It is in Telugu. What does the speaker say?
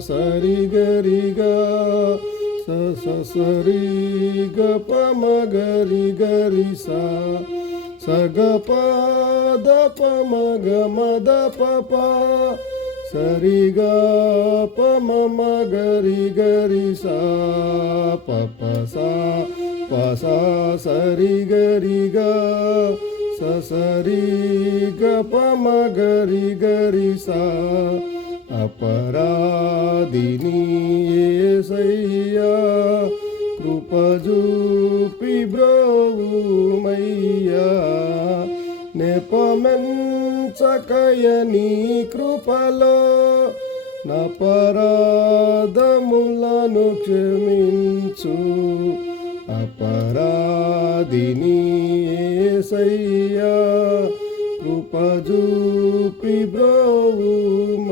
సరి గరి గా స స సరి గ ప మ గరి గరి సా స గ ప ద ప మ గ మ ద ప ప సరి గ ప మ మ గరి గరి సా ప ప సా ప సా సరి గరి గా స సరి గ ప మ గరి గరి సా అపరాధిని యేసయ్యా కృప చూపి బ్రోవుమయ్యా నెపమెంచకయ నీ కృపలో నపరాధములను క్షమించు అపరాధిని యేసయ్యా కృప చూపి బ్రోవుమయ్యా